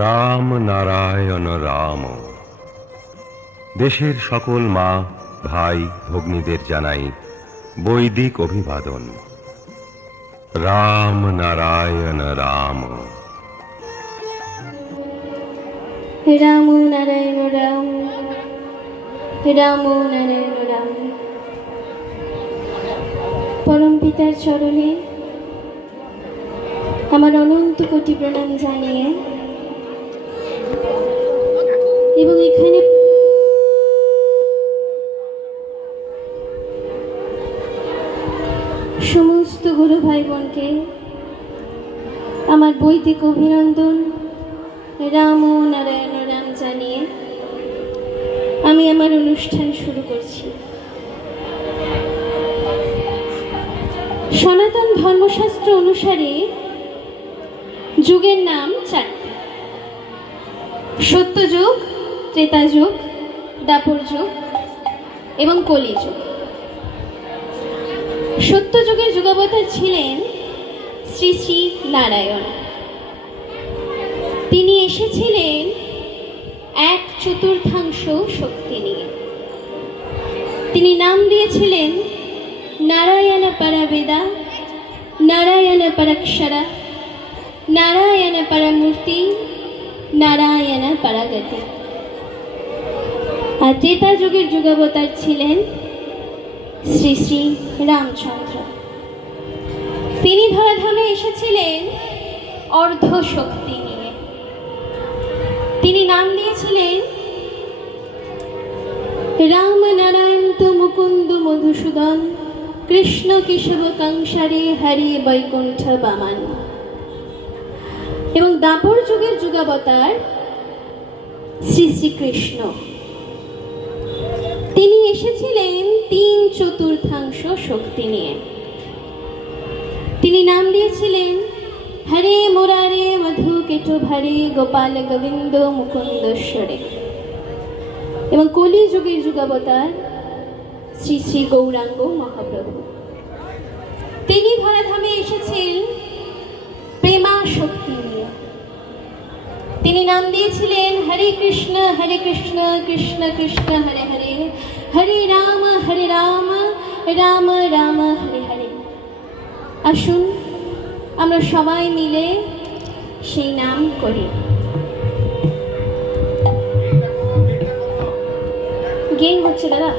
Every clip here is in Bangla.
রাম নারায়ণ রাম। দেশের সকল মা ভাই ভগ্নীদের জানাই বৈদিক অভিবাদন। রাম নারায়ণ রাম। রাম নারায়ণ রাম, রাম নারায়ণ রাম। পরম পিতার চরণে আমার অনন্ত কোটি প্রণাম জানিয়ে এবং এখানে সমস্ত গুরু ভাই বোনকে আমার বৈদিক অভিনন্দন, রাম নারায়ণ রাম জানিয়ে আমি আমার অনুষ্ঠান শুরু করছি। সনাতন ধর্মশাস্ত্র অনুসারে যুগের নাম চারটি: সত্যযুগ, ত্রেতাযুগ, দ্বাপর যুগ এবং কলিযুগ। সত্যযুগের যুগাবতার ছিলেন শ্রী শ্রী নারায়ণ। তিনি এসেছিলেন 1/4 শক্তি নিয়ে। তিনি নাম দিয়েছিলেন নারায়ণ পরবেদা, নারায়ণ পরাক্ষরা, নারায়ণ পরমূর্তি, নারায়ণ পরাগতি। আর ত্রেতা যুগের যুগাবতার ছিলেন শ্রী শ্রী রামচন্দ্র। তিনি ধরাধামে এসেছিলেন অর্ধ শক্তি নিয়ে। তিনি নাম দিয়েছিলেন রাম নারায়ণ তো মুকুন্দ মধুসূদন, কৃষ্ণ কেশব কাংসারে হরি বৈকুণ্ঠ বামান। এবং দ্বাপর যুগের যুগাবতার শ্রী শ্রীকৃষ্ণ। তিনি এসেছিলেন 3/4 শক্তি নিয়ে। তিনি নাম দিয়েছিলেন হরে মুরারে মধু কেটো ভরে গোপাল গোবিন্দ মুকুন্দেশ্বরে। এবং কলি যুগের যুগাবতার শ্রী শ্রী গৌরাঙ্গ মহাপ্রভু। তিনি ধরাধামে এসেছেন প্রেমা শক্তি নিয়ে। তিনি নাম দিয়েছিলেন হরে কৃষ্ণ কৃষ্ণ কৃষ্ণ হরে হরে, হরে রাম রাম রাম হরে হরে। আসুন আমরা সবাই মিলে সেই নাম করি। গেম হচ্ছে দাদা।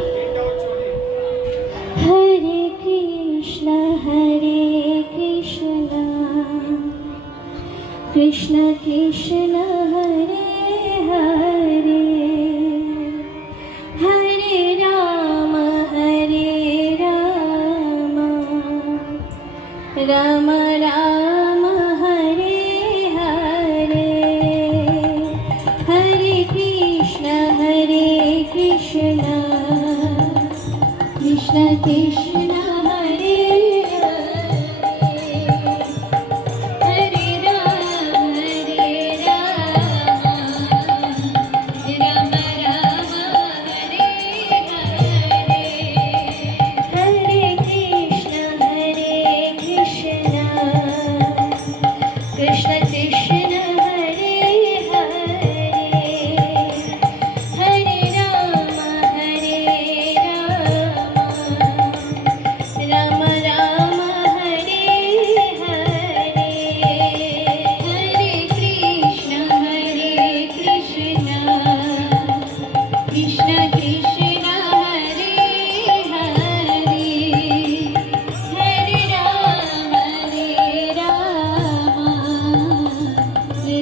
হরে কৃষ্ণ কৃষ্ণ কৃষ্ণ হরে হরে, হরে রাম রাম রাম হরে হরে, হরে কৃষ্ণ কৃষ্ণ কৃষ্ণ হরে হরে, হরে রাম রাম রাম হরে হরে, হরে কৃষ্ণ কৃষ্ণ কৃষ্ণ হরে হরে, হরে রাম রাম রাম হরে হরে, হরে কৃষ্ণ কৃষ্ণ কৃষ্ণ হরে হরে, হরে রাম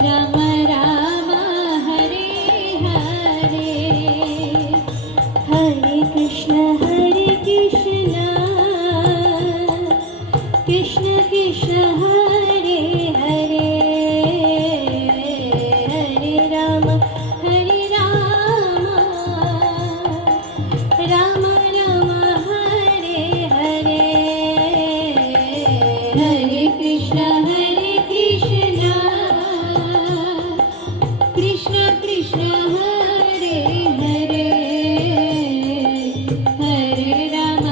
রাম রাম হরে হরে, হরে কৃষ্ণ কৃষ্ণ কৃষ্ণ হরে হরে, হরে রাম রাম রাম হরে হরে, হরে কৃষ্ণ কৃষ্ণ কৃষ্ণ হরে হরে, হরে রাম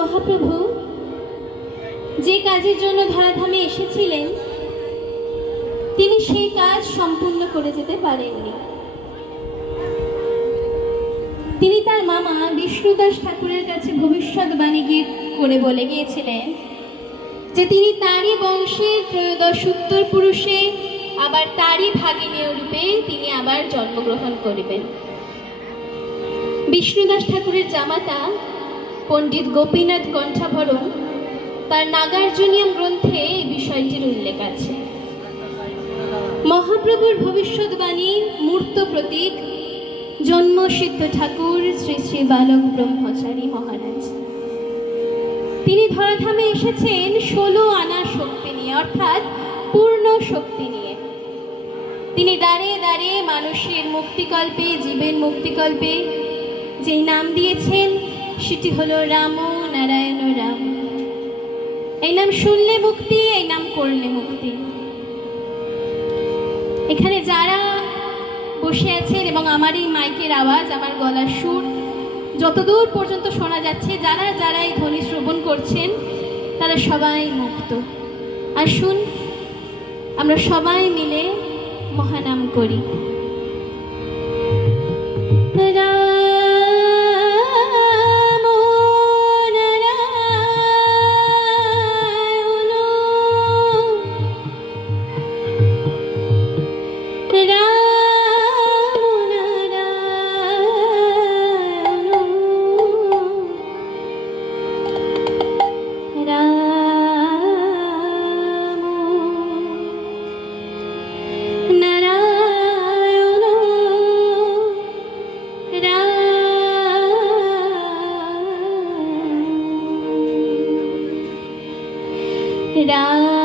মহাপ্রভু যে কাজের জন্য ধরাধামে এসেছিলেন তিনি সেই কাজ সম্পূর্ণ করে যেতে পারেননি। তিনি তার মামা বিষ্ণুদাস ঠাকুরের কাছে ভবিষ্যৎবাণী করে বলে গিয়েছিলেন যে তিনি তারই বংশের ত্রয়োদশ উত্তর পুরুষে আবার তারই ভাগিনীয় রূপে তিনি আবার জন্মগ্রহণ করিবেন। বিষ্ণুদাস ঠাকুরের জামাতা পণ্ডিত গোপীনাথ কণ্ঠাভরণ তার নাগার্জুনিয়াম গ্রন্থে এই বিষয়টির উল্লেখ আছে। মহাপ্রভুর ভবিষ্যৎবাণীর মূর্ত প্রতীক জন্মসিদ্ধ ঠাকুর শ্রী শ্রী বালক ব্রহ্মচারী মহারাজ। তিনি ধরাধামে এসেছেন 16 আনা শক্তি নিয়ে, অর্থাৎ পূর্ণ শক্তি নিয়ে। তিনি দাঁড়ে দাঁড়ে মানুষের মুক্তিকল্পে, জীবের মুক্তিকল্পে যেই নাম দিয়েছেন সেটি হলো রাম নারায়ণ রাম। এই নাম শুনলে মুক্তি, এই নাম করলে মুক্তি। এখানে যারা বসে আছেন এবং আমার এই মাইকের আওয়াজ, আমার গলার সুর যতদূর পর্যন্ত শোনা যাচ্ছে, যারা যারা এই ধ্বনি শ্রবণ করছেন তারা সবাই মুক্ত। আসুন আমরা সবাই মিলে মহানাম করি। রাম